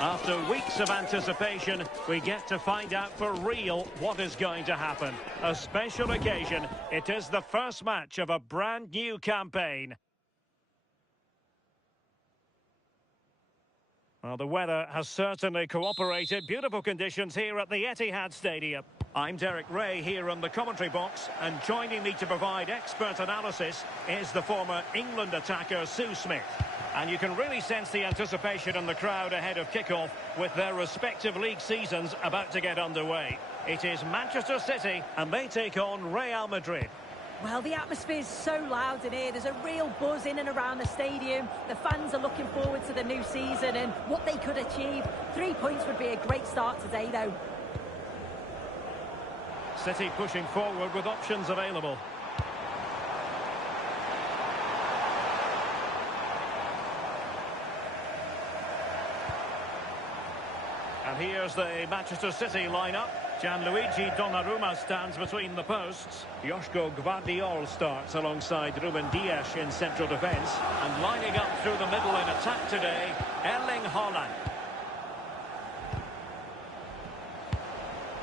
After weeks of anticipation, we get to find out for real what is going to happen. A special occasion. It is the first match of a brand new campaign. Well, the weather has certainly cooperated. Beautiful conditions here at the Etihad Stadium. I'm Derek Ray here in the commentary box, and joining me to provide expert analysis is the former England attacker Sue Smith. And you can really sense the anticipation in the crowd ahead of kickoff with their respective league seasons about to get underway. It is Manchester City and they take on Real Madrid. Well, the atmosphere is so loud in here. There's a real buzz in and around the stadium. The fans are looking forward to the new season and what they could achieve. 3 points would be a great start today, though. City pushing forward with options available. And here's the Manchester City lineup. Gianluigi Donnarumma stands between the posts. Joško Gvardiol starts alongside Ruben Dias in central defence. And lining up through the middle in attack today, Erling Haaland.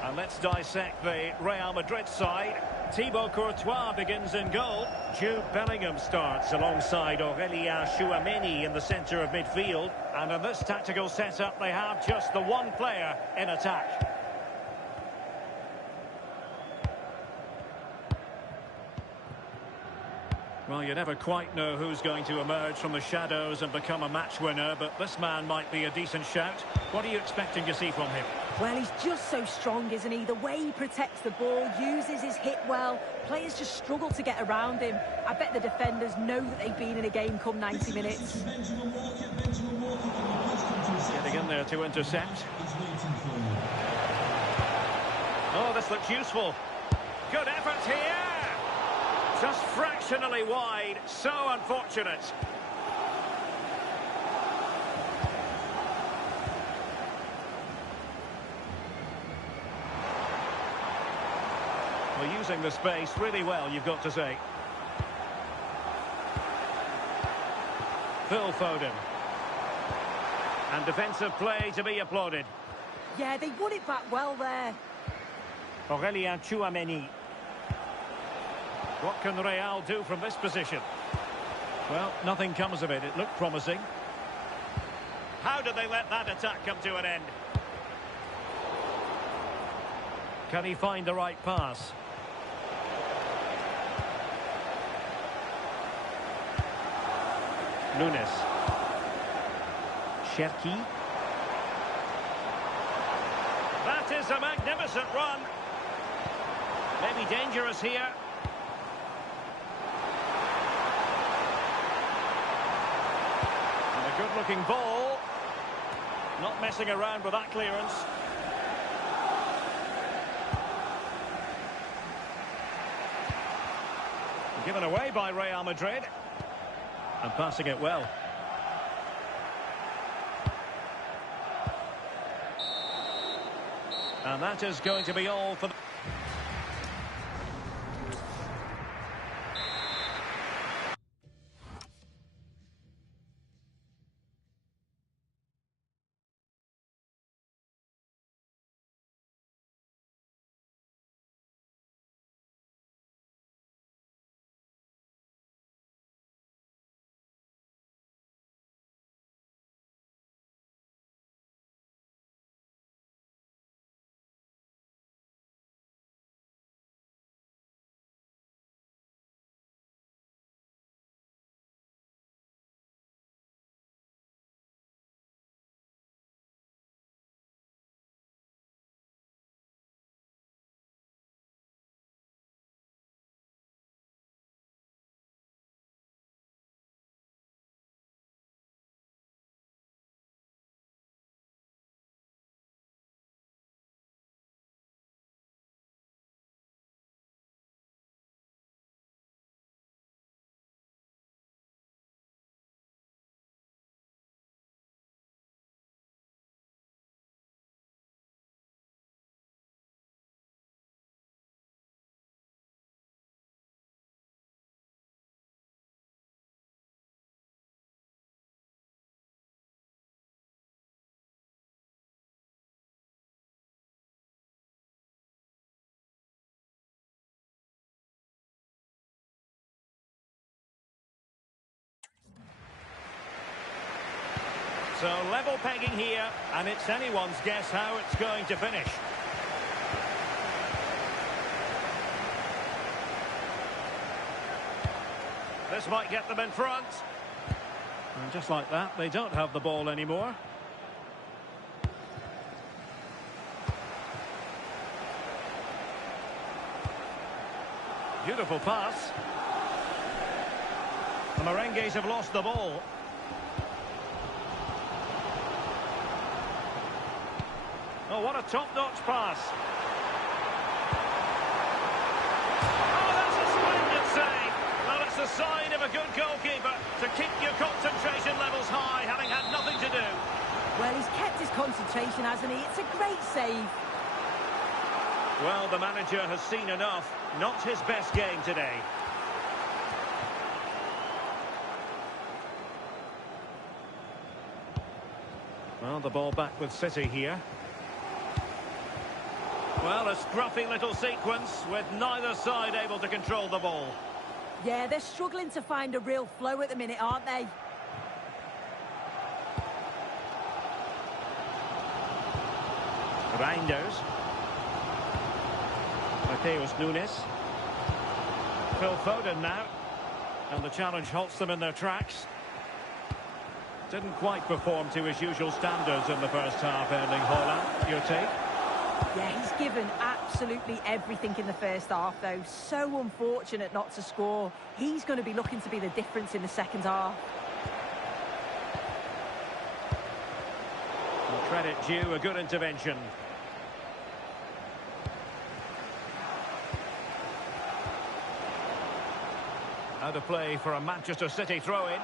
And let's dissect the Real Madrid side. Thibaut Courtois begins in goal. Jude Bellingham starts alongside Aurélien Tchouameni in the centre of midfield. And in this tactical setup, they have just the one player in attack. Well, you never quite know who's going to emerge from the shadows and become a match winner, but this man might be a decent shout. What are you expecting to see from him? Well, he's just so strong, isn't he? The way he protects the ball, uses his hit well. Players just struggle to get around him. I bet the defenders know that they've been in a game come 90 minutes. Getting in there to intercept. Oh, this looks useful. Good effort here. Just fractionally wide. So unfortunate. Well, using the space really well, you've got to say. Phil Foden. And defensive play to be applauded. Yeah, they won it back well there. Aurélien Tchouameni. What can Real do from this position? Well, nothing comes of it. It looked promising. How did they let that attack come to an end? Can he find the right pass? Nunes. Cherki. That is a magnificent run. Maybe dangerous here. And a good-looking ball. Not messing around with that clearance. Given away by Real Madrid. And passing it well. And that is going to be all for the... So level pegging here, and it's anyone's guess how it's going to finish. This might get them in front. And just like that, they don't have the ball anymore. Beautiful pass. The Merengues have lost the ball. Oh, what a top-notch pass. Oh, that's a splendid save. Well, it's a sign of a good goalkeeper to keep your concentration levels high, having had nothing to do. Well, he's kept his concentration, hasn't he? It's a great save. Well, the manager has seen enough. Not his best game today. Well, the ball back with City here. Well, a scruffy little sequence with neither side able to control the ball. Yeah, they're struggling to find a real flow at the minute, aren't they? Reinders. Mateus Nunes. Phil Foden now. And the challenge halts them in their tracks. Didn't quite perform to his usual standards in the first half, Erling Haaland. Your take? Yeah, he's given absolutely everything in the first half, though. So unfortunate not to score. He's going to be looking to be the difference in the second half. And credit due, a good intervention. Out of play for a Manchester City throw-in.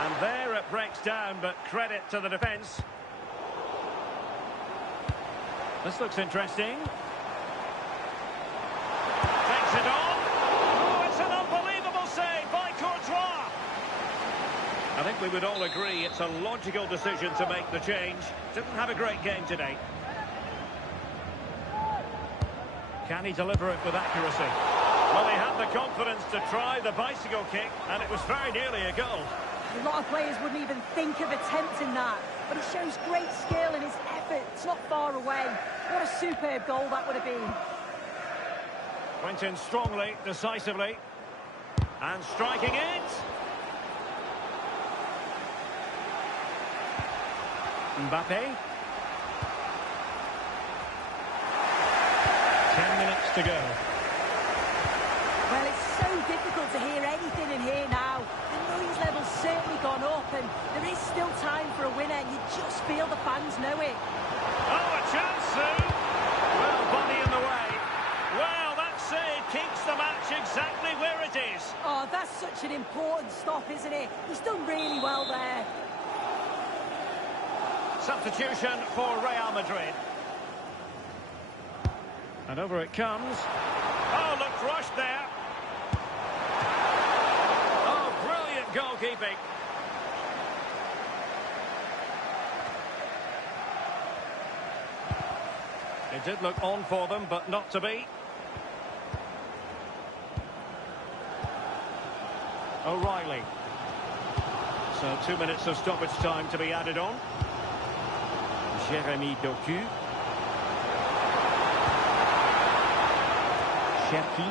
And there it breaks down, but credit to the defence. This looks interesting. Takes it on. Oh, it's an unbelievable save by Courtois. I think we would all agree it's a logical decision to make the change. Didn't have a great game today. Can he deliver it with accuracy? Well, he had the confidence to try the bicycle kick, and it was very nearly a goal. A lot of players wouldn't even think of attempting that, but he shows great skill in his effort. It's not far away. What a superb goal that would have been. Went in strongly, decisively, and striking it. Mbappe. 10 minutes to go. Well, it's so difficult to hear anything in here now. The noise level's certainly gone up, and there is still time for a winner. You just feel the fans know it. Oh, a chance soon. Well, body in the way. Well, that save keeps the match exactly where it is. Oh, that's such an important stop, isn't it? He's done really well there. Substitution for Real Madrid. And over it comes. Oh, looked rushed there. Oh, brilliant goalkeeping. It did look on for them, but not to be. O'Reilly. So 2 minutes of stoppage time to be added on. Jérémy Doku. Cherki.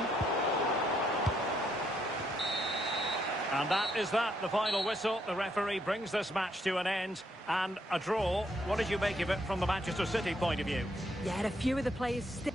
And that is that, the final whistle. The referee brings this match to an end. And a draw. What did you make of it from the Manchester City point of view? Yeah, a few of the players still...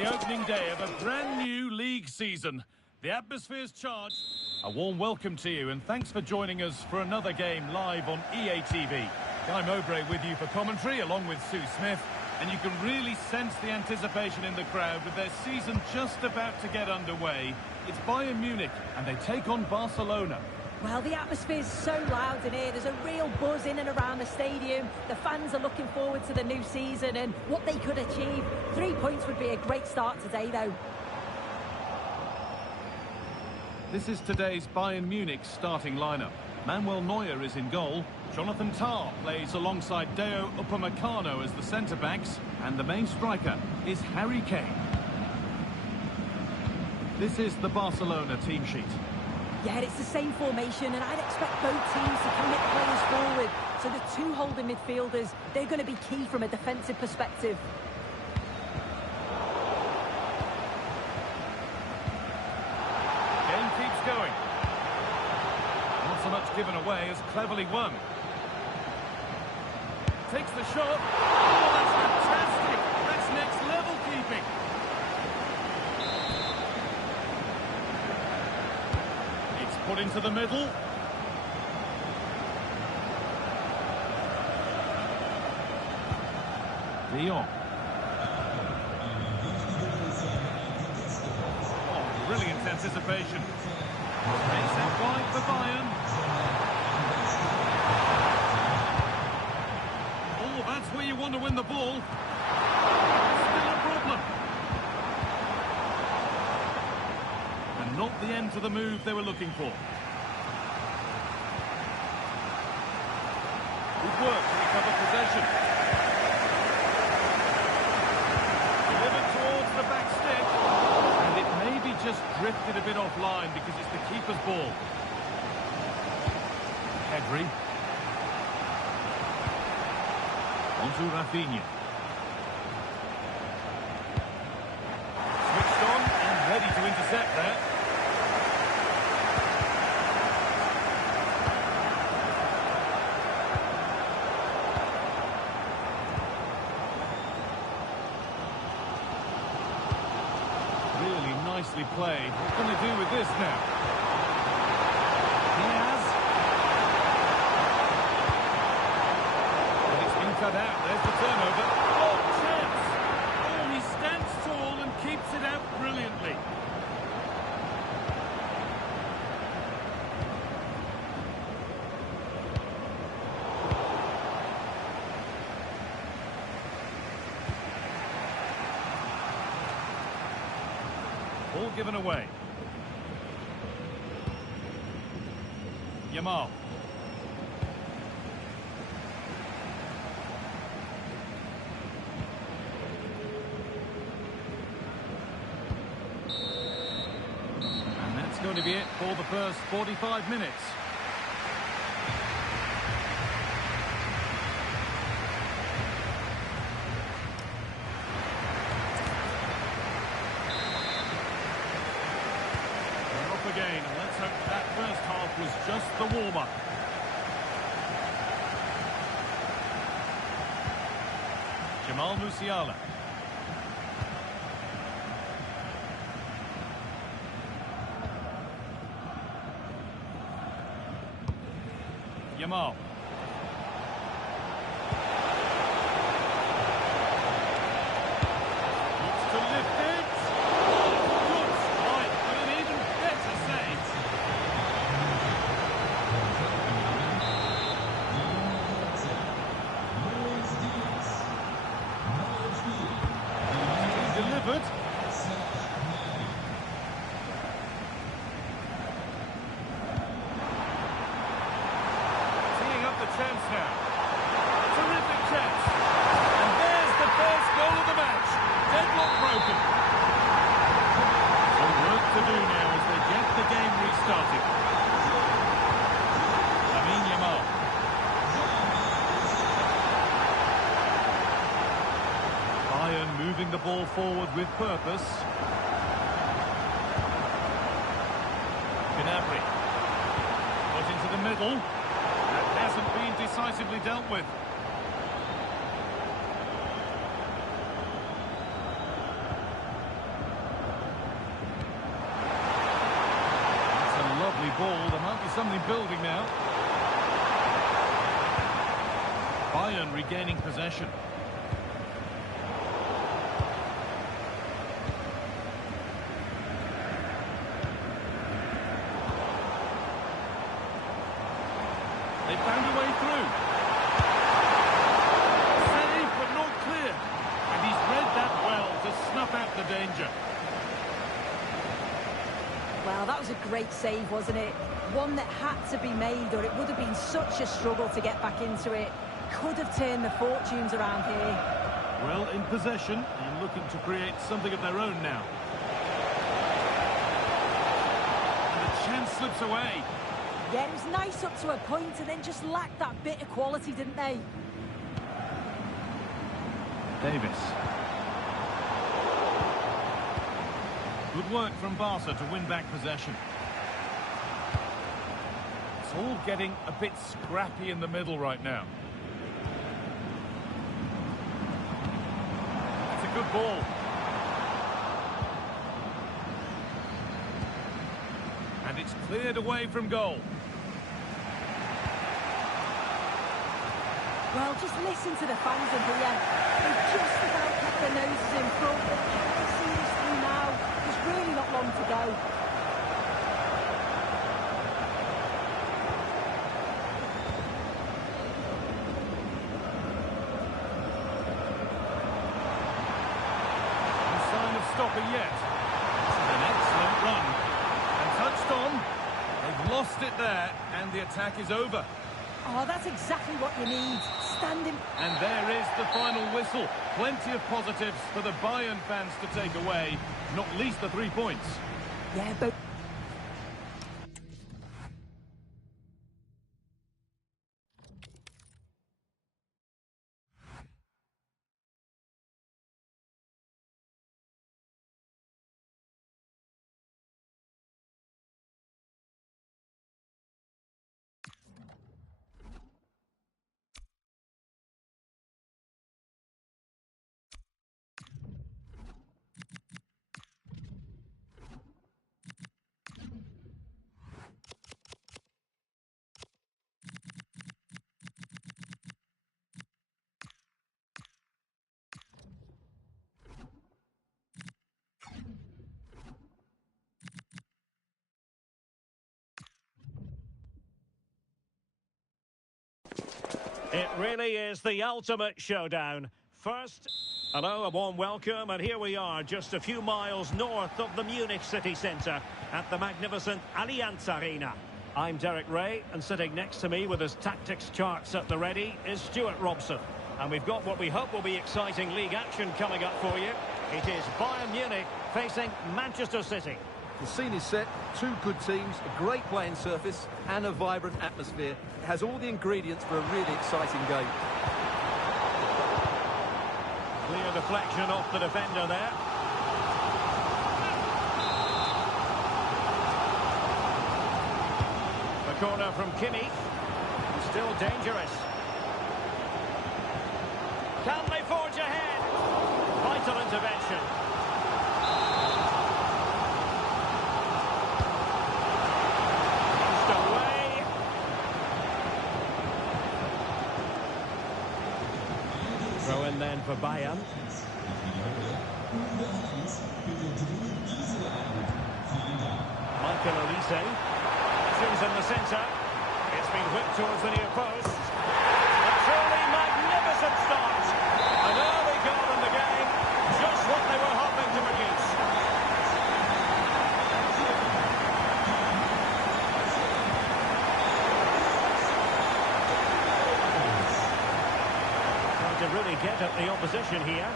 the opening day of a brand new league season. The atmosphere's charged. A warm welcome to you and thanks for joining us for another game live on EA TV. Guy Mowbray with you for commentary along with Sue Smith. And you can really sense the anticipation in the crowd with their season just about to get underway. It's Bayern Munich and they take on Barcelona. Well, the atmosphere's so loud in here. There's a real buzz in and around the stadium. The fans are looking forward to the new season and what they could achieve. 3 points would be a great start today, though. This is today's Bayern Munich starting lineup. Manuel Neuer is in goal. Jonathan Tah plays alongside Deo Upamecano as the centre-backs. And the main striker is Harry Kane. This is the Barcelona team sheet. Yeah, it's the same formation, and I'd expect both teams to commit players forward. So the two holding midfielders, they're going to be key from a defensive perspective. Game keeps going. Not so much given away as cleverly won. Takes the shot. Oh, that's fantastic. That's next level keeping. It's put into the middle. De Jong. Oh, brilliant anticipation. Takes it wide for Bayern. Oh, that's where you want to win the ball. Still a problem. And not the end to the move they were looking for. Good work to recover possession. Delivered towards the back stick. And it maybe just drifted a bit offline because it's the keeper's ball. Pedri. Onto Rafinha. Switched on and ready to intercept there. Really nicely played. What can they do with this now? Diaz. And it's been cut out. There's the turnover. Oh, chance! Oh, he stands tall and keeps it out brilliantly. Ball given away. Yamal. And that's going to be it for the first 45 minutes. Again, and let's hope that first half was just the warm-up. Jamal Musiala. Yamal. Looks to lift it. Good strike, but an even better save. Delivered. Teeing up the chance now. Terrific chance. And there's the first goal of the match. Deadlock broken. Some work to do now as they get the game restarted. Yamal. Bayern moving the ball forward with purpose. Gnabry. Put into the middle. That hasn't been decisively dealt with. ball. There might be something building now. Bayern regaining possession. They found a way through. Save, but not clear. And he's read that well to snuff out the danger. Well, that was a great save, wasn't it? One that had to be made, or it would have been such a struggle to get back into it. Could have turned the fortunes around here. Well, in possession and looking to create something of their own now. And the chance slips away. Yeah, it was nice up to a point and then just lacked that bit of quality, didn't they? Davis. Good work from Barca to win back possession. It's all getting a bit scrappy in the middle right now. It's a good ball. And it's cleared away from goal. Well, just listen to the fans in here. They've just about kept their noses in front, but can they see this through now? There's really not long to go. No sign of stopping yet. This is an excellent run. And touched on. They've lost it there, and the attack is over. Oh, that's exactly what you need. Standing. And there is the final whistle. Plenty of positives for the Bayern fans to take away, not least the 3 points. Yeah, but... It really is the ultimate showdown. First, hello, a warm welcome, and here we are, just a few miles north of the Munich city centre at the magnificent Allianz Arena. I'm Derek Ray, and sitting next to me with his tactics charts at the ready is Stuart Robson. And we've got what we hope will be exciting league action coming up for you. It is Bayern Munich facing Manchester City. The scene is set, two good teams, a great playing surface and a vibrant atmosphere. It has all the ingredients for a really exciting game. Clear deflection off the defender there. The corner from Zimi. Still dangerous. Can they forge ahead? Vital intervention. Throw in then for Bayern. Michael Olise. Shoots in the centre. It's been whipped towards the near post. A truly magnificent start. An early goal in the game. Just what they were hoping to produce. To really get at the opposition here.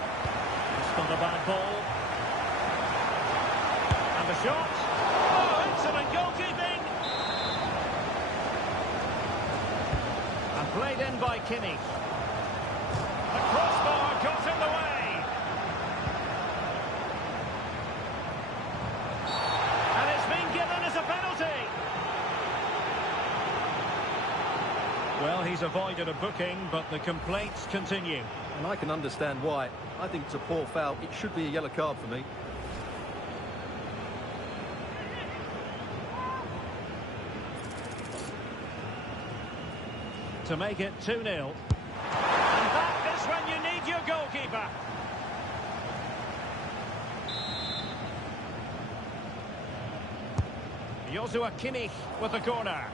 It's not a bad ball. And the shot. Oh, excellent goalkeeping. And played in by Zimi. The crossbar got in the way. And it's been given as a penalty. Well, he's avoided a booking, but the complaints continue. And I can understand why. I think it's a poor foul. It should be a yellow card for me. to make it 2-0. And that is when you need your goalkeeper. Joshua Kimmich with the corner.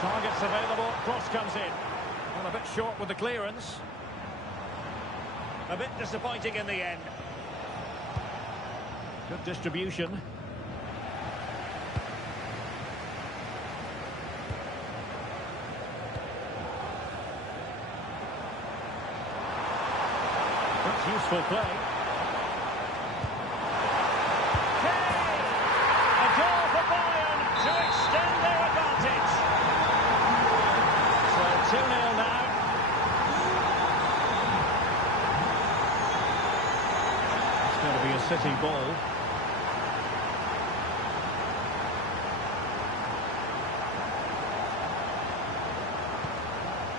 Targets available, cross comes in. Well, a bit short with the clearance. A bit disappointing in the end. Good distribution. That's useful play. A goal for Bayern to extend their advantage. So 2-0 now. It's going to be a City ball.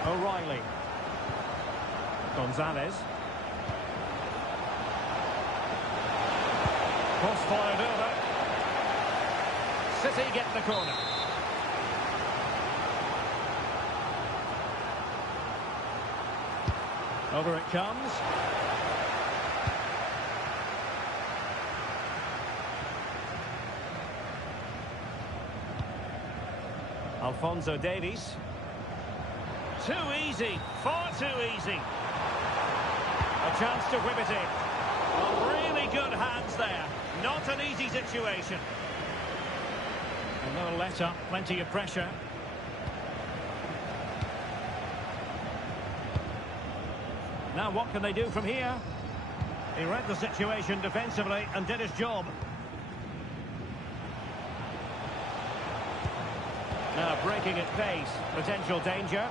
O'Reilly. Gonzalez. Cross fired over. City get the corner. Over it comes. Alphonso Davies. Too easy, far too easy. A chance to whip it in. Well, really good hands there. Not an easy situation. And no let up, plenty of pressure. Now what can they do from here? He read the situation defensively and did his job. Now breaking at pace, potential danger.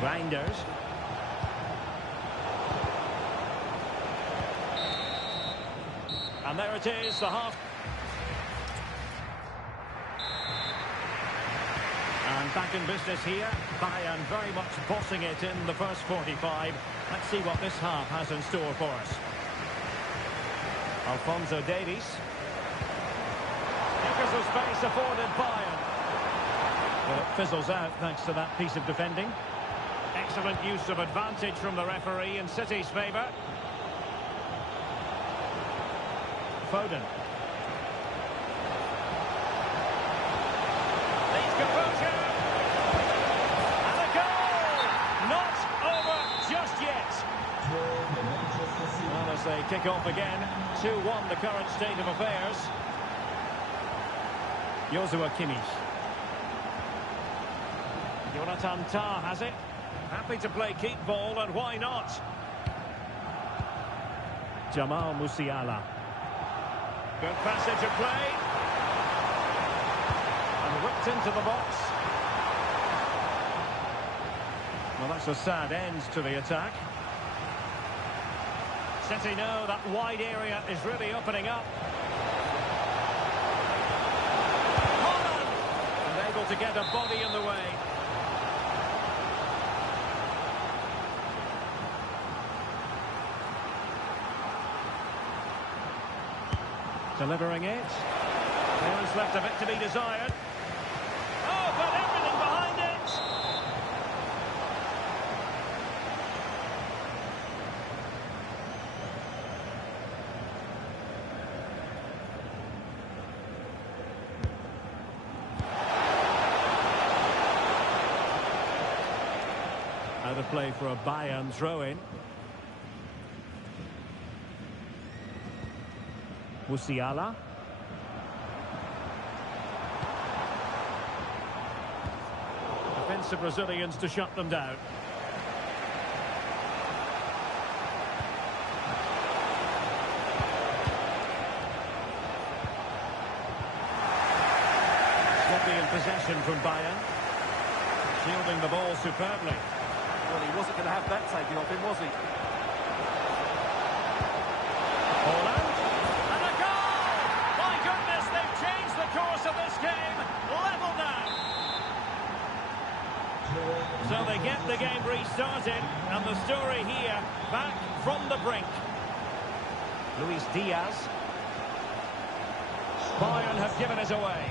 Reinders. And there it is, the half. And back in business here. Bayern very much bossing it in the first 45. Let's see what this half has in store for us. Alphonso Davies. Acres of space afforded Bayern. But it fizzles out thanks to that piece of defending. Excellent use of advantage from the referee in City's favour. Foden. Leads composure. And a goal! Not over just yet. Well, as they kick off again, 2-1 the current state of affairs. Joshua Kimmich. Jonathan Tah has it. Happy to play keep ball, and why not? Jamal Musiala. Good passage of play. And whipped into the box. Well, that's a sad end to the attack. City know that wide area is really opening up. Holland! And able to get a body in the way. Delivering it. There's left a bit to be desired. Oh, but everything behind it. Out of play for a Bayern throw-in. Musiala. Defensive Brazilians to shut them down. Sloppy in possession from Bayern. Shielding the ball superbly. Well, he wasn't going to have that taken off him, was he? Holland. And a goal! My goodness, they've changed the course of this game. Level now. So they get the game restarted, and the story here, back from the brink. Luis Diaz. Bayern have given us away.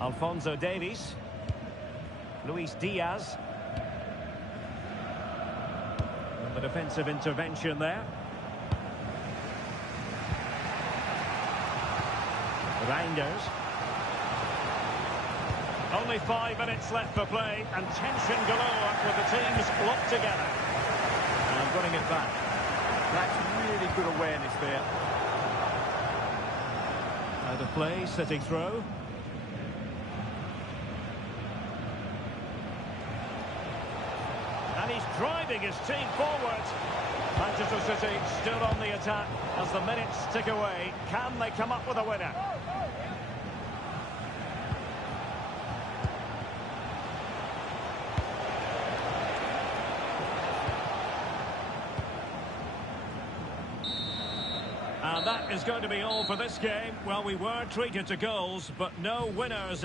Alphonso Davies. Luis Diaz. And the defensive intervention there. Reinders. Only 5 minutes left for play, and tension galore with the teams locked together. And running it back. That's really good awareness there. Out of play, sitting through. And he's driving his team forward. Manchester City still on the attack as the minutes tick away. Can they come up with a winner? And that is going to be all for this game. Well, we were treated to goals, but no winners.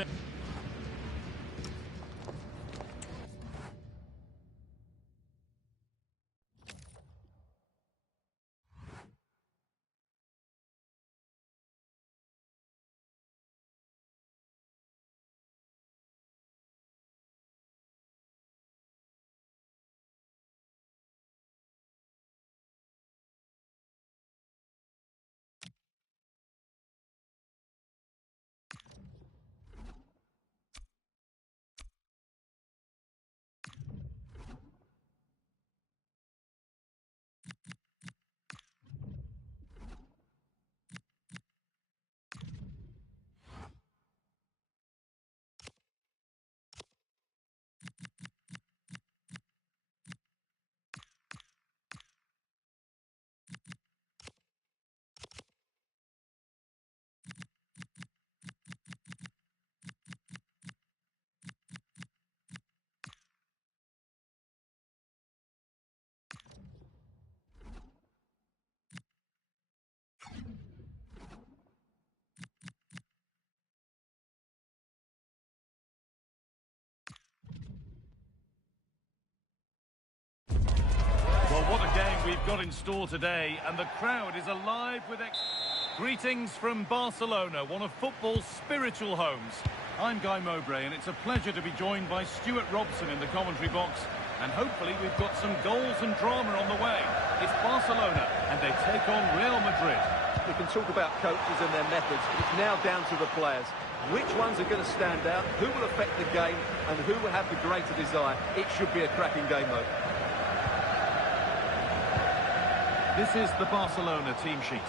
What a game we've got in store today, and the crowd is alive with greetings from Barcelona, one of football's spiritual homes. I'm Guy Mowbray, and it's a pleasure to be joined by Stuart Robson in the commentary box, and hopefully we've got some goals and drama on the way. It's Barcelona, and they take on Real Madrid. We can talk about coaches and their methods, but it's now down to the players. Which ones are going to stand out, who will affect the game, and who will have the greater desire? It should be a cracking game, though. This is the Barcelona team sheet.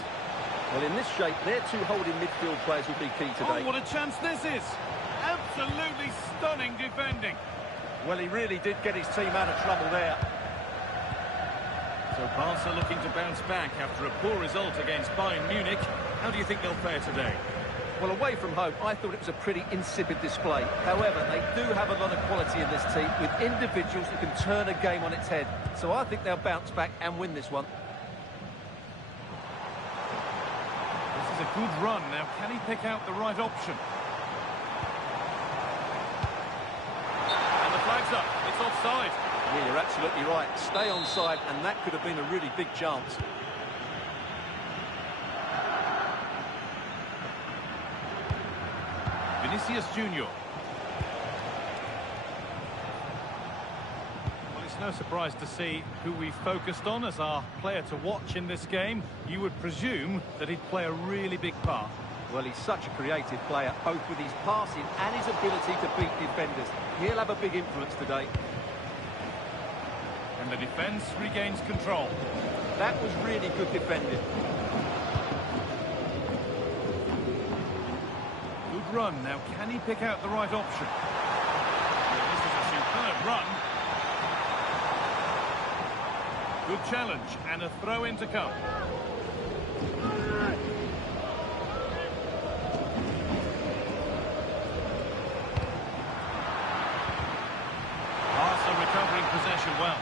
Well, in this shape, their two holding midfield players will be key today. Oh, what a chance this is! Absolutely stunning defending. Well, he really did get his team out of trouble there. So Barca looking to bounce back after a poor result against Bayern Munich. How do you think they'll fare today? Well, away from home, I thought it was a pretty insipid display. However, they do have a lot of quality in this team, with individuals who can turn a game on its head. So I think they'll bounce back and win this one. A good run. Now, can he pick out the right option? And the flag's up. It's offside. Yeah, you're absolutely right. Stay onside, and that could have been a really big chance. Vinicius Junior. No surprise to see who we focused on as our player to watch in this game. You would presume that he'd play a really big part. Well, he's such a creative player, both with his passing and his ability to beat defenders. He'll have a big influence today. And the defence regains control. That was really good defending. Good run. Now, can he pick out the right option? This is a superb run. Good challenge, and a throw-in to come. Barca recovering possession well.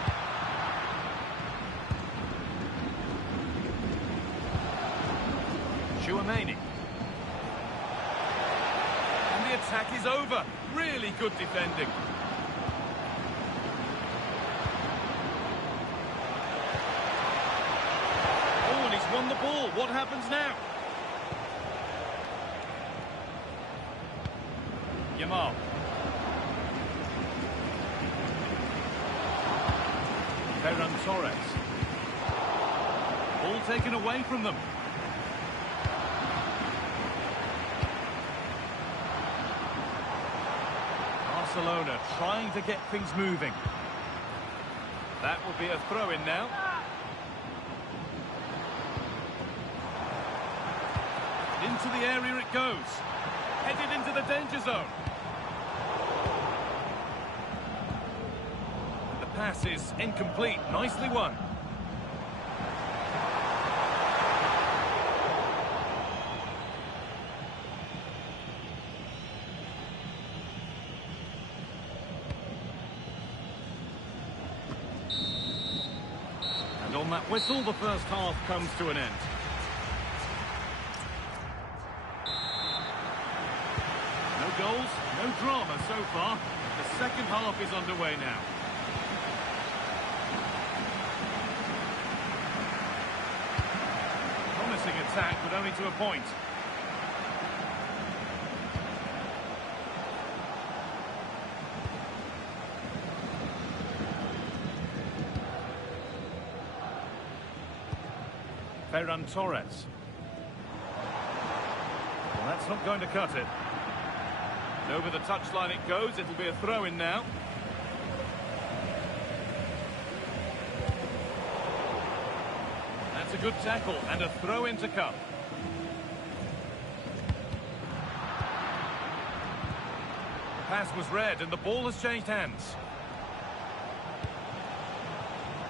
Chouameni. attack is over. Really good defending. Oh, and he's won the ball. What happens now? Yamal. Ferran Torres. Ball taken away from them. Barcelona trying to get things moving. That will be a throw-in now. Into the area it goes. Headed into the danger zone. The pass is incomplete. Nicely won. And on that whistle, the first half comes to an end. No goals, no drama so far. The second half is underway now. Promising attack, but only to a point. Ferran Torres. Well, that's not going to cut it. And over the touchline it goes. It'll be a throw-in now. That's a good tackle and a throw-in to come. The pass was read and the ball has changed hands.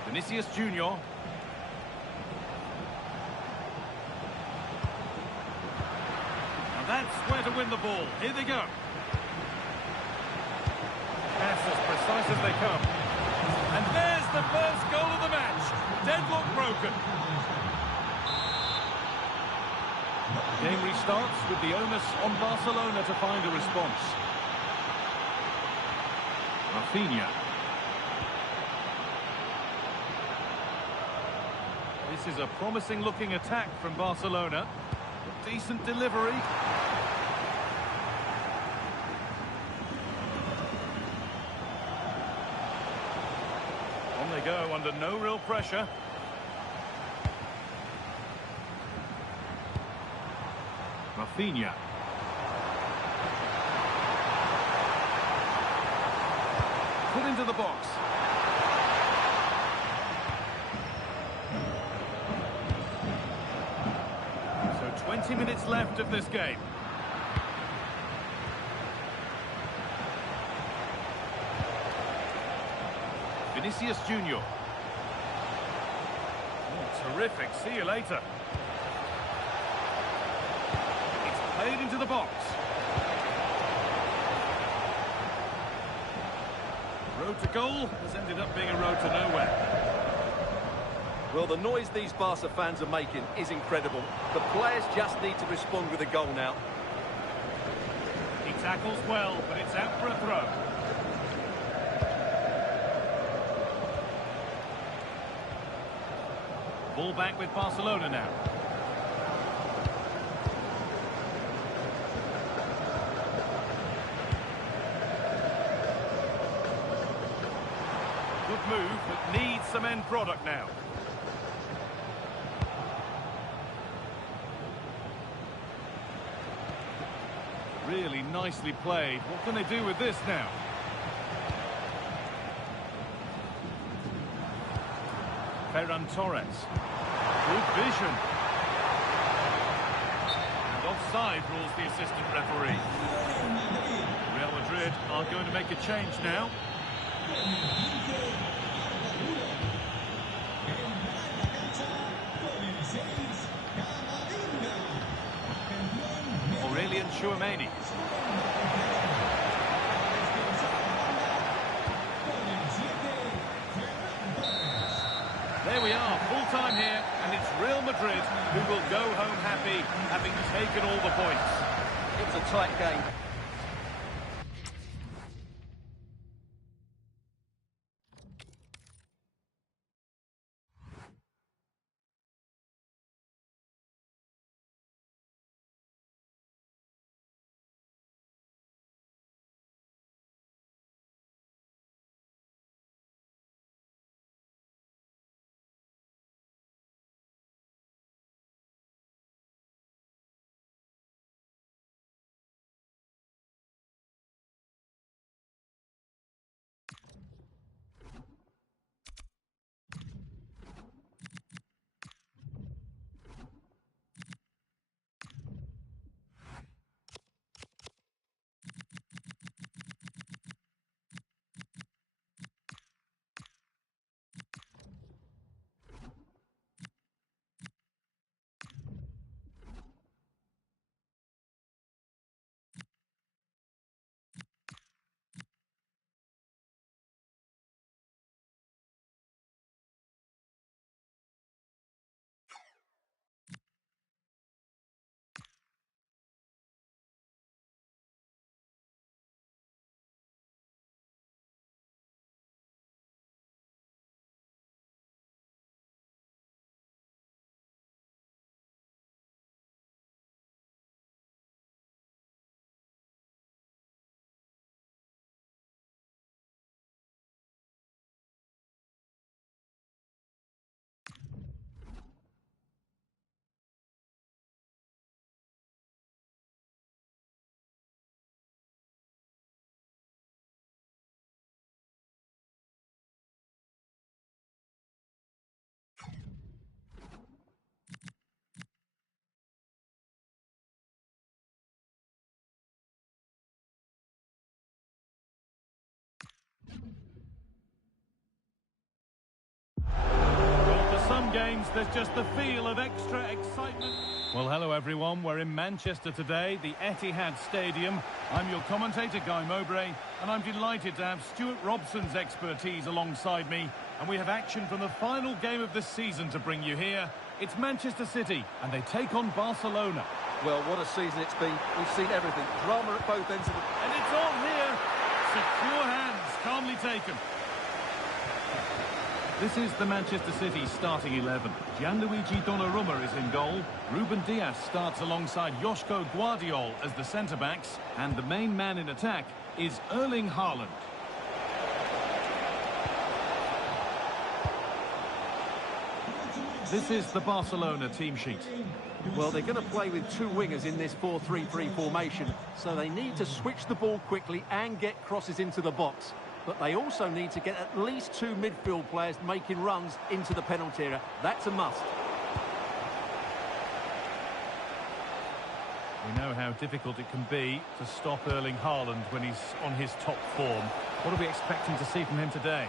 Vinicius Junior. That's where to win the ball. Here they go. Pass as precise as they come. And there's the first goal of the match. Deadlock broken. The game restarts with the onus on Barcelona to find a response. Rafinha. This is a promising looking attack from Barcelona. Decent delivery. On they go under no real pressure. Rafinha. Put into the box. 20 minutes left of this game. Vinicius Junior. Oh, terrific. See you later. It's played into the box. Road to goal has ended up being a road to nowhere. Well, the noise these Barca fans are making is incredible. The players just need to respond with a goal now. He tackles well, but it's out for a throw. Ball back with Barcelona now. Good move, but needs some end product now. Really nicely played. What can they do with this now? Ferran Torres. Good vision. And offside rules the assistant referee. Real Madrid are going to make a change now. Chouameni. There we are, full time here, and it's Real Madrid who will go home happy, having taken all the points. It's a tight game. moments, there's just the feel of extra excitement. Well, hello everyone. We're in Manchester today, the Etihad Stadium. I'm your commentator, Guy Mowbray, and I'm delighted to have Stuart Robson's expertise alongside me. And we have action from the final game of the season to bring you here. It's Manchester City, and they take on Barcelona. Well, what a season it's been. We've seen everything. Drama at both ends of the... And it's on here. Secure hands, calmly taken. This is the Manchester City starting 11. Gianluigi Donnarumma is in goal. Ruben Dias starts alongside Joško Guardiol as the centre-backs. And the main man in attack is Erling Haaland. This is the Barcelona team sheet. Well, they're going to play with two wingers in this 4-3-3 formation, so they need to switch the ball quickly and get crosses into the box. But they also need to get at least two midfield players making runs into the penalty area. That's a must. We know how difficult it can be to stop Erling Haaland when he's on his top form. What are we expecting to see from him today?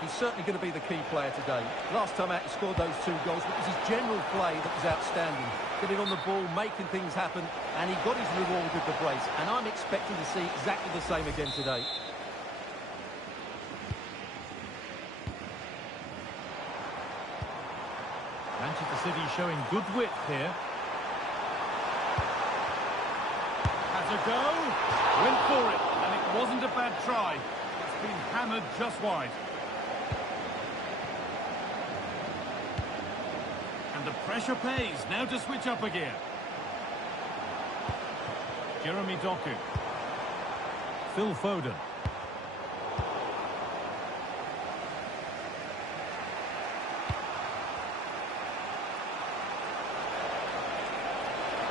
He's certainly going to be the key player today. Last time out he scored those two goals, but it was his general play that was outstanding. Getting on the ball, making things happen, and he got his reward with the brace. And I'm expecting to see exactly the same again today. Manchester City showing good width here. Has a go, went for it, and it wasn't a bad try. It's been hammered just wide. And the pressure pays. Now to switch up a gear. Jeremy Doku. Phil Foden.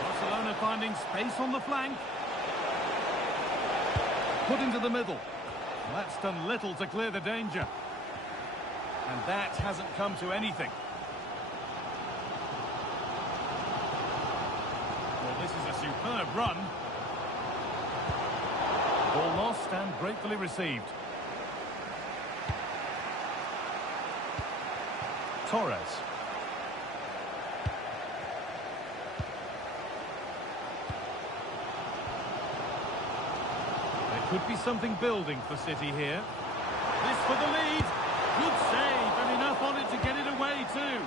Barcelona finding space on the flank. Put into the middle. Well, that's done little to clear the danger. And that hasn't come to anything. This is a superb run. Ball lost and gratefully received. Torres. There could be something building for City here. This for the lead. Good save and enough on it to get it away too.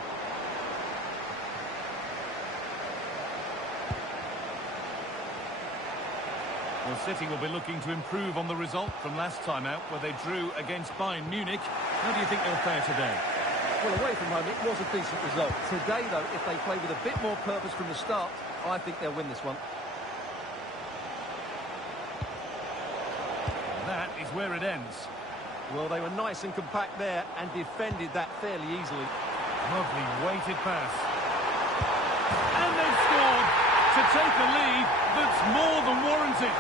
Well, City will be looking to improve on the result from last time out, where they drew against Bayern Munich. How do you think they'll fare today? Well, away from home, it was a decent result. Today, though, if they play with a bit more purpose from the start, I think they'll win this one. That is where it ends. Well, they were nice and compact there and defended that fairly easily. Lovely weighted pass. And they've scored to take a lead that's more than warranted.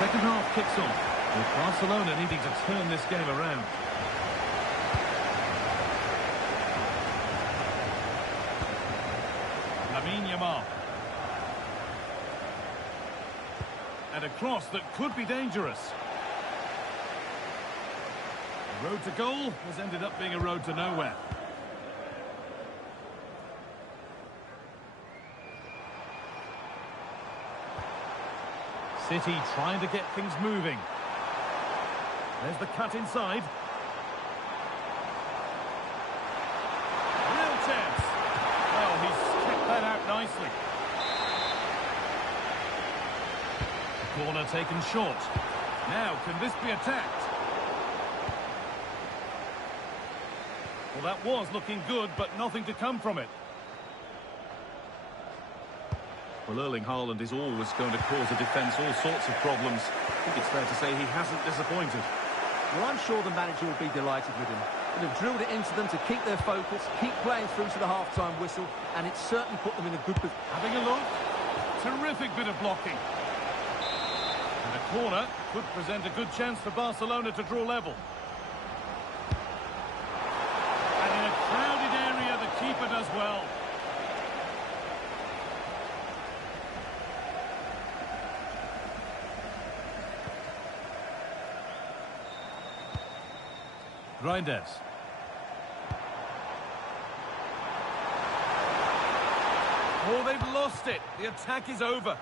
Second half kicks off, with Barcelona needing to turn this game around. Lamine Yamal. And a cross that could be dangerous. The road to goal has ended up being a road to nowhere. City trying to get things moving. There's the cut inside. Real chance. Well, he's kept that out nicely. Corner taken short. Now, can this be attacked? Well, that was looking good, but nothing to come from it. Well, Erling Haaland is always going to cause a defence all sorts of problems. I think it's fair to say he hasn't disappointed. Well, I'm sure the manager will be delighted with him. He'll have drilled it into them to keep their focus, keep playing through to the half-time whistle, and it's certainly put them in a good position. Having a look. Terrific bit of blocking. And a corner could present a good chance for Barcelona to draw level. And in a crowded keeper does well. Reinders. Oh, they've lost it. The attack is over.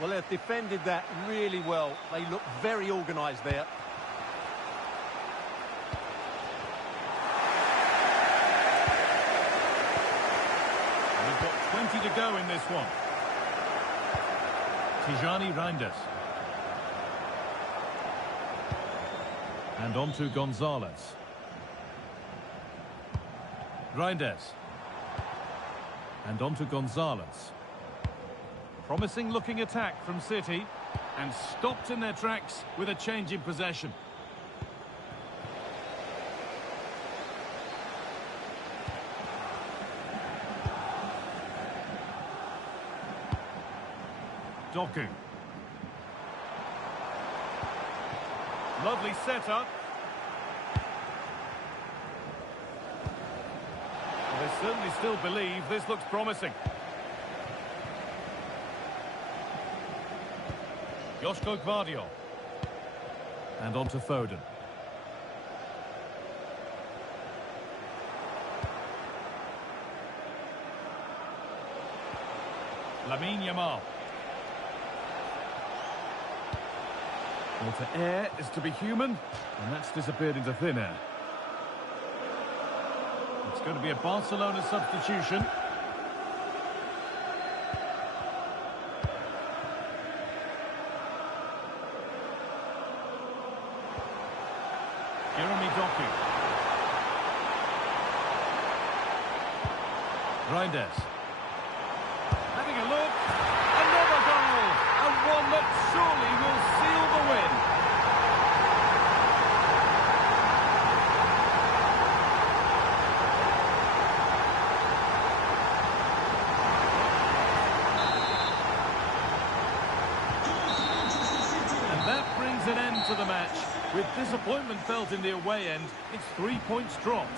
Well, they've defended that really well. They look very organised there. We've got 20 to go in this one. Tijani Reinders. And on to Gonzalez. Reinders. And on to Gonzalez. Promising looking attack from City. And stopped in their tracks with a change in possession. Doku. Lovely setup. Well, they certainly still believe this looks promising. Joško Gvardiol. And on to Foden. Lamine Yamal. Well, to err is to be human, and that's disappeared into thin air. It's going to be a Barcelona substitution. Jeremy Doku. Reinders. Having a look. Another goal! And one that surely will seal the win. And that brings an end to the match. With disappointment felt in the away end, it's 3 points dropped.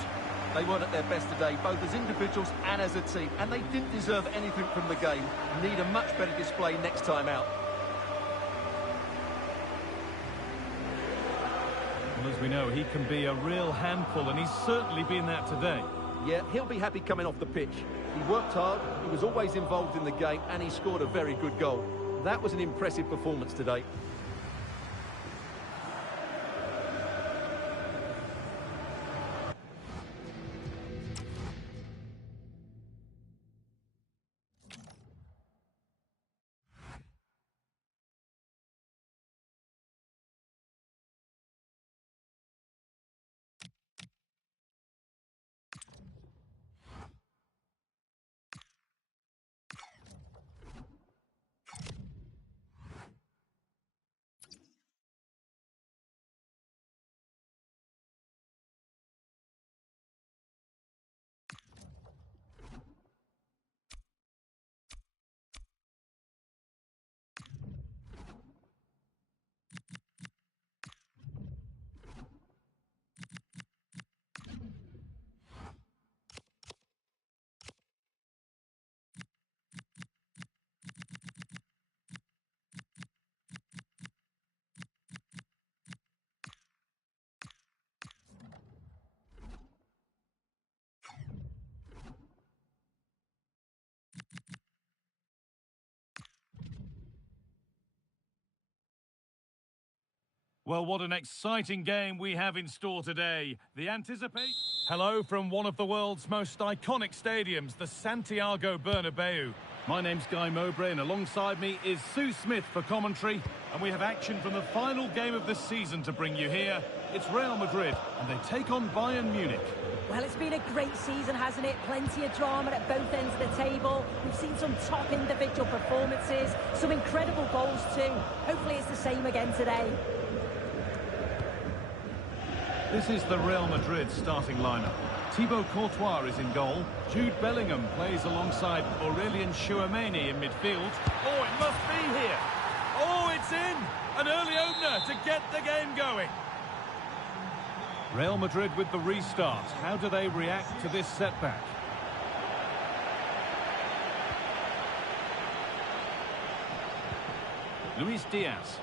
They weren't at their best today, both as individuals and as a team, and they didn't deserve anything from the game. Need a much better display next time out. Well, as we know, he can be a real handful, and he's certainly been that today. Yeah, he'll be happy coming off the pitch. He worked hard, he was always involved in the game, and he scored a very good goal. That was an impressive performance today. Well, what an exciting game we have in store today. The anticipate... Hello from one of the world's most iconic stadiums, the Santiago Bernabeu. My name's Guy Mowbray, and alongside me is Sue Smith for commentary. And we have action from the final game of the season to bring you here. It's Real Madrid, and they take on Bayern Munich. Well, it's been a great season, hasn't it? Plenty of drama at both ends of the table. We've seen some top individual performances, some incredible goals too. Hopefully it's the same again today. This is the Real Madrid starting lineup. Thibaut Courtois is in goal. Jude Bellingham plays alongside Aurelien Tchouameni in midfield. Oh, it must be here. Oh, it's in. An early opener to get the game going. Real Madrid with the restart. How do they react to this setback? Luis Diaz.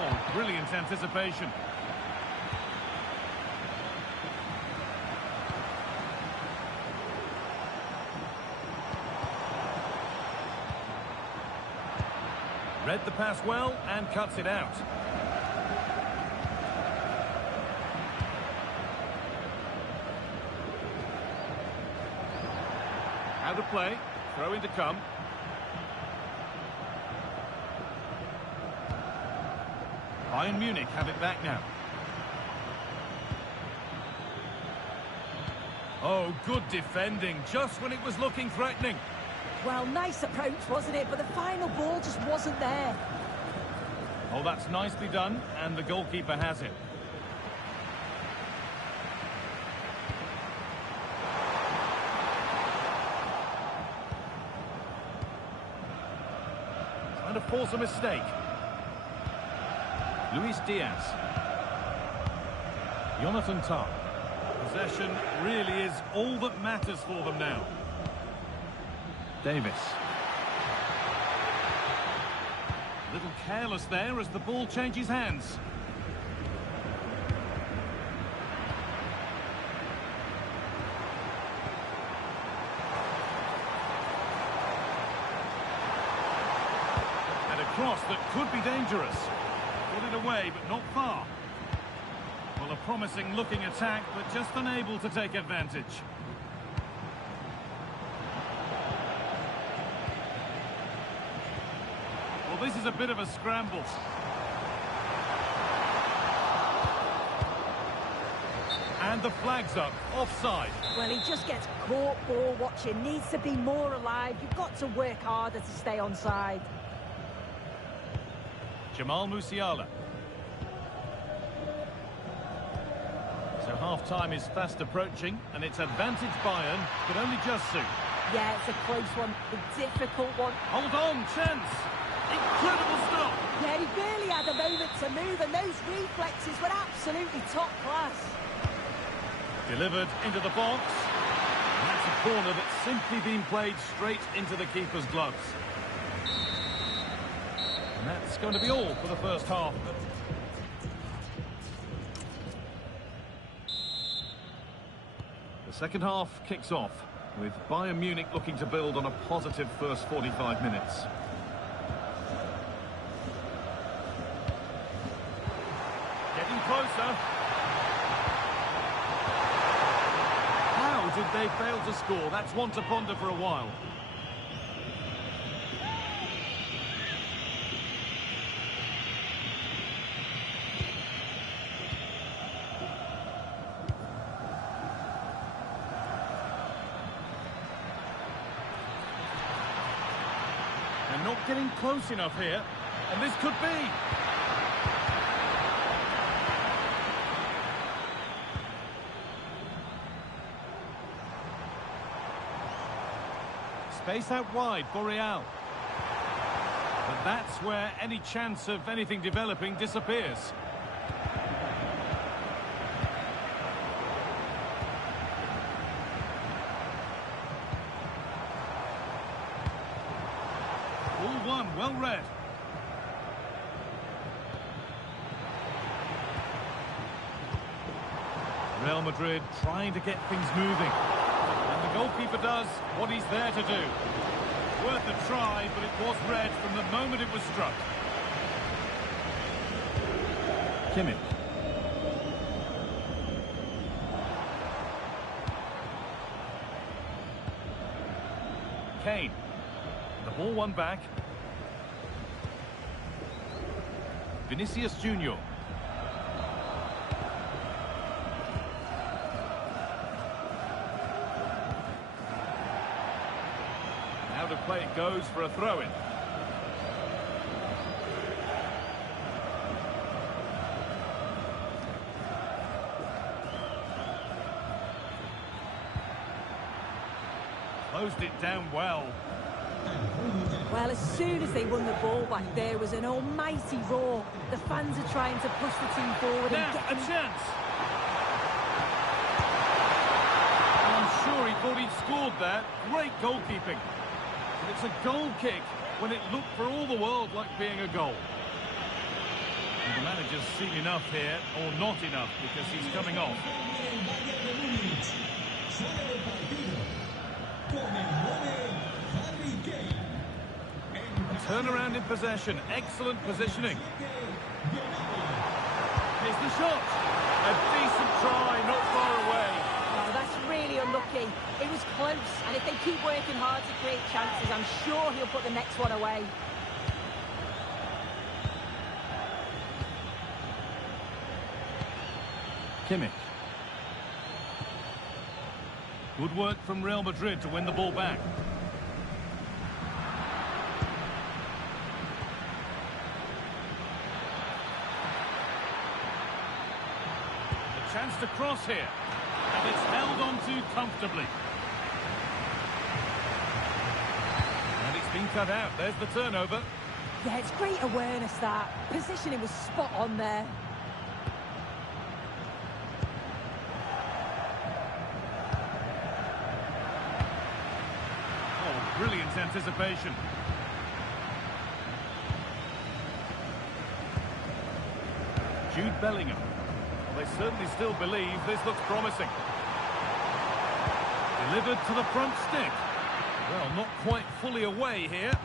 Oh, brilliant anticipation. Read the pass well and cuts it out. Out of play, throw in to come. Bayern Munich have it back now. Oh, good defending, just when it was looking threatening. Well, nice approach, wasn't it? But the final ball just wasn't there. Oh, that's nicely done, and the goalkeeper has it. Trying to force a mistake. Luis Diaz. Jonathan Tah. Possession really is all that matters for them now. Davis. A little careless there as the ball changes hands. And a cross that could be dangerous. Put it away, but not far. Well, a promising looking attack, but just unable to take advantage. Well, this is a bit of a scramble. And the flag's up, offside. Well, he just gets caught ball watching. Needs to be more alive. You've got to work harder to stay onside. Jamal Musiala. So half-time is fast approaching, and it's advantage Bayern, but only just suit. Yeah, it's a close one, a difficult one. Hold on, chance! Incredible stop! Yeah, he barely had a moment to move, and those reflexes were absolutely top class. Delivered into the box. And that's a corner that's simply been played straight into the keeper's gloves. And that's going to be all for the first half. The second half kicks off, with Bayern Munich looking to build on a positive first 45 minutes. Getting closer. How did they fail to score? That's one to ponder for a while. They're not getting close enough here, and this could be. Space out wide for Real. But that's where any chance of anything developing disappears. All one, well read. Real Madrid trying to get things moving. And the goalkeeper does what he's there to do. Worth a try, but it was red from the moment it was struck. Kimmich. Kane. The ball won back. Vinicius Junior. Out of play it goes for a throw-in. Closed it down well. Well, as soon as they won the ball back, there was an almighty roar. The fans are trying to push the team forward Now, and get a chance. I'm sure he thought he'd scored there. Great goalkeeping. But it's a goal kick when it looked for all the world like being a goal. And the manager's seen enough here, or not enough, because he's coming off. Turnaround in possession, excellent positioning. Here's the shot. A decent try, not far away. Oh, that's really unlucky. It was close, and if they keep working hard to create chances, I'm sure he'll put the next one away. Kimmich. Good work from Real Madrid to win the ball back. A chance to cross here. And it's held on to comfortably. And it's been cut out. There's the turnover. Yeah, it's great awareness, that. Positioning was spot on there. Brilliant anticipation. Jude Bellingham. Well, they certainly still believe this looks promising. Delivered to the front stick. Well, not quite fully away here.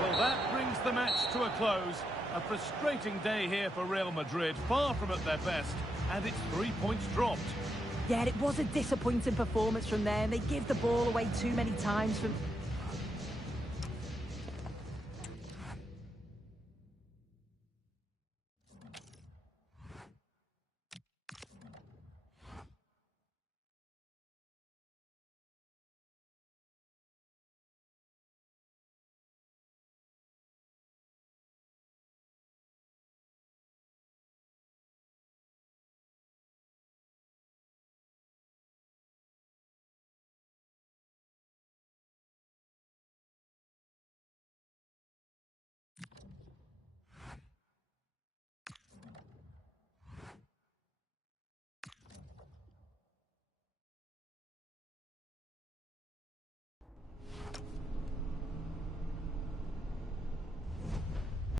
Well, that brings the match to a close. A frustrating day here for Real Madrid, far from at their best, and it's 3 points dropped. Yeah, it was a disappointing performance from them. They give the ball away too many times from...